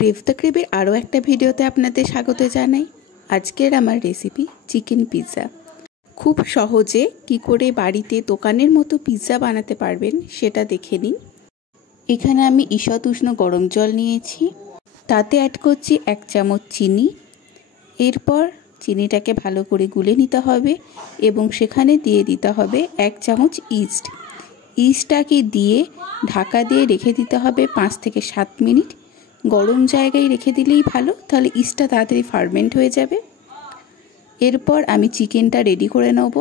Crave the ক্রেভের আরও একটা ভিডিওতে আপনাদের স্বাগত জানাই। আজকের আমার রেসিপি চিকেন পিৎজা। খুব সহজে কি করে বাড়িতে দোকানের মতো পিৎজা বানাতে পারবেন সেটা দেখে নিন। এখানে আমি ঈষৎ উষ্ণ গরম জল নিয়েছি, তাতে অ্যাড করছি 1 চামচ চিনি। এরপর চিনিটাকে ভালো করে গুলে নিতে হবে এবং সেখানে দিয়ে দিতে হবে 1 চামচ ইস্ট। ইস্টটাকে দিয়ে ঢাকা দিয়ে রেখে দিতে হবে 5 থেকে 7 মিনিট। গরম জায়গায় রেখে দিলেই ভালো, তাহলে ইস্টটা তাড়াতাড়ি ফার্মেন্ট হয়ে যাবে। এরপর আমি চিকেনটা রেডি করে নেব।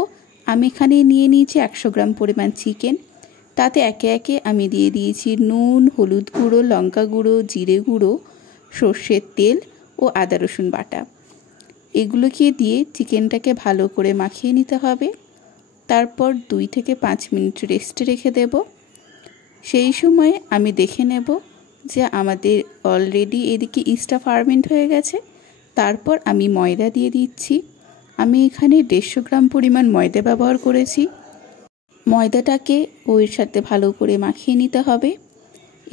আমি এখানে নিয়ে নিয়েছি 100 গ্রাম পরিমাণ চিকেন। তাতে একে একে আমি দিয়ে দিয়েছি নুন, হলুদ গুঁড়ো, লঙ্কা গুঁড়ো, জিরে গুঁড়ো, সর্ষের তেল ও আদা রসুন বাটা। এগুলোকে দিয়ে চিকেনটাকে ভালো করে মাখিয়ে নিতে হবে। তারপর 2 থেকে 5 মিনিট রেস্টে রেখে দেব। সেই সময়ে আমি দেখে নেব যে আমাদের অলরেডি এদিকে ইস্টটা ফার্মেন্ট হয়ে গেছে। তারপর আমি ময়দা দিয়ে দিচ্ছি। আমি এখানে 150 গ্রাম পরিমাণ ময়দা ব্যবহার করেছি। ময়দাটাকে ওর সাথে ভালো করে মাখিয়ে নিতে হবে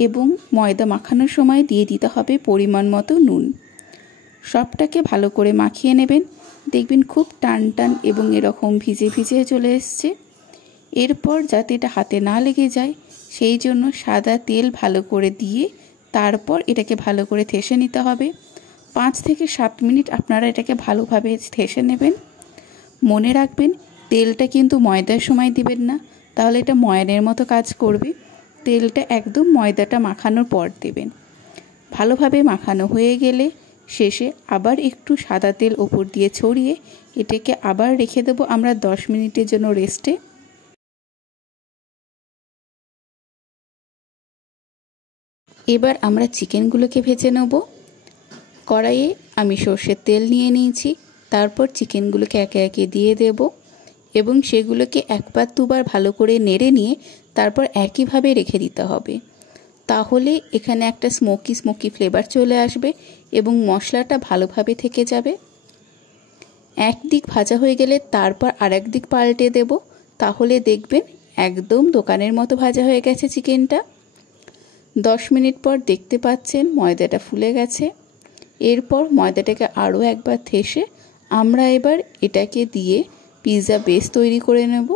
এবং ময়দা মাখানোর সময় দিয়ে দিতে হবে পরিমাণ মতো নুন। সবটাকে ভালো করে মাখিয়ে নেবেন। দেখবেন খুব টান টান এবং এরকম ভিজে ভিজে চলে এসছে। এরপর যাতে এটা হাতে না লেগে যায় সেই জন্য সাদা তেল ভালো করে দিয়ে তারপর এটাকে ভালো করে ঠেসে নিতে হবে। 5 থেকে 7 মিনিট আপনারা এটাকে ভালোভাবে ঠেসে নেবেন। মনে রাখবেন তেলটা কিন্তু ময়দার সময় দিবেন না, তাহলে এটা ময়ানের মতো কাজ করবে। তেলটা একদম ময়দাটা মাখানোর পর দেবেন। ভালোভাবে মাখানো হয়ে গেলে শেষে আবার একটু সাদা তেল ওপর দিয়ে ছড়িয়ে এটাকে আবার রেখে দেবো আমরা 10 মিনিটের জন্য রেস্টে। এবার আমরা চিকেনগুলোকে ভেজে নেব। কড়াইয়ে আমি সর্ষের তেল নিয়ে নিয়েছি। তারপর চিকেনগুলোকে একে একে দিয়ে দেব এবং সেগুলোকে একবার দুবার ভালো করে নেড়ে নিয়ে তারপর একইভাবে রেখে দিতে হবে। তাহলে এখানে একটা স্মোকি ফ্লেভার চলে আসবে এবং মশলাটা ভালোভাবে থেকে যাবে। একদিক ভাজা হয়ে গেলে তারপর আরেক দিক পাল্টে দেব। তাহলে দেখবেন একদম দোকানের মতো ভাজা হয়ে গেছে চিকেনটা। 10 মিনিট পর দেখতে পাচ্ছেন ময়দাটা ফুলে গেছে। এরপর ময়দাটাকে আরও একবার ঠেসে আমরা এবার এটাকে দিয়ে পিৎজা বেস তৈরি করে নেব।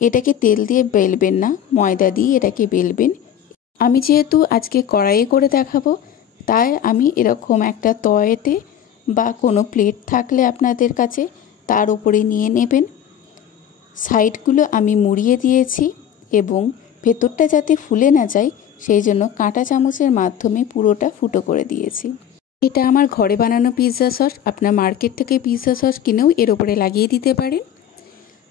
এটাকে তেল দিয়ে বেলবেন না, ময়দা দিয়ে এটাকে বেলবেন। আমি যেহেতু আজকে কড়াইয়ে করে দেখাবো, তাই আমি এরকম একটা তয়েতে বা কোনো প্লেট থাকলে আপনাদের কাছে তার উপরে নিয়ে নেবেন। সাইডগুলো আমি মুড়িয়ে দিয়েছি এবং ভেতরটা যাতে ফুলে না যায় সেই জন্য কাঁটা চামচের মাধ্যমে পুরোটা ফুটো করে দিয়েছি। এটা আমার ঘরে বানানো পিৎজা সস। আপনার মার্কেট থেকে পিৎজা সস কিনেও এর উপরে লাগিয়ে দিতে পারেন।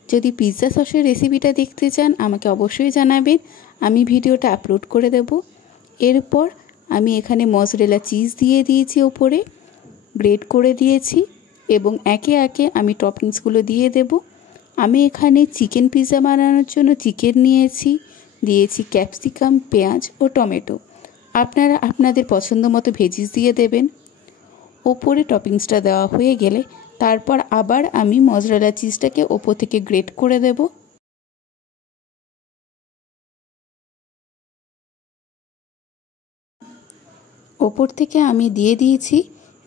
যদি পিৎজা সসের রেসিপিটা দেখতে চান আমাকে অবশ্যই জানাবেন, আমি ভিডিওটা আপলোড করে দেব। এরপর আমি এখানে মজরেলা চিজ দিয়ে দিয়েছি, ওপরে গ্রেট করে দিয়েছি এবং একে একে আমি টপিংসগুলো দিয়ে দেব। আমি এখানে চিকেন পিৎজা বানানোর জন্য চিকেন নিয়েছি, দিয়েছি ক্যাপসিকাম, পেঁয়াজ ও টমেটো। আপনারা আপনাদের পছন্দ মতো ভেজিস দিয়ে দেবেন। ওপরে টপিংসটা দেওয়া হয়ে গেলে তারপর আবার আমি মজরেলা চিজটাকে ওপর থেকে গ্রেট করে দেব। ওপর থেকে আমি দিয়ে দিয়েছি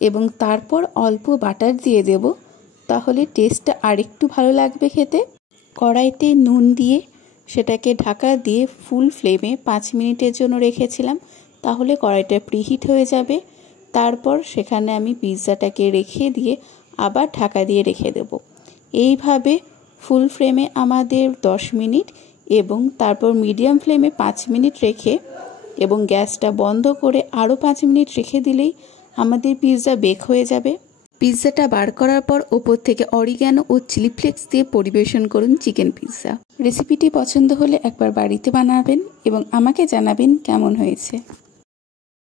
এবং তারপর অল্প বাটার দিয়ে দেব, তাহলে টেস্টটা আরেকটু ভালো লাগবে খেতে। কড়াইতে নুন দিয়ে সেটাকে ঢাকা দিয়ে ফুল ফ্লেমে 5 মিনিটের জন্য রেখেছিলাম, তাহলে কড়াইটা প্রিহিট হয়ে যাবে। তারপর সেখানে আমি পিৎজাটাকে রেখে দিয়ে আবার ঢাকা দিয়ে রেখে দেব। এইভাবে ফুল ফ্লেমে আমাদের 10 মিনিট এবং তারপর মিডিয়াম ফ্লেমে 5 মিনিট রেখে এবং গ্যাসটা বন্ধ করে আরও 5 মিনিট রেখে দিলেই আমাদের পিৎজা বেক হয়ে যাবে। পিৎজাটা বার করার পর ওপর থেকে অরিগ্যানো ও চিলি ফ্লেক্স দিয়ে পরিবেশন করুন চিকেন পিৎজা। রেসিপিটি পছন্দ হলে একবার বাড়িতে বানাবেন এবং আমাকে জানাবেন কেমন হয়েছে।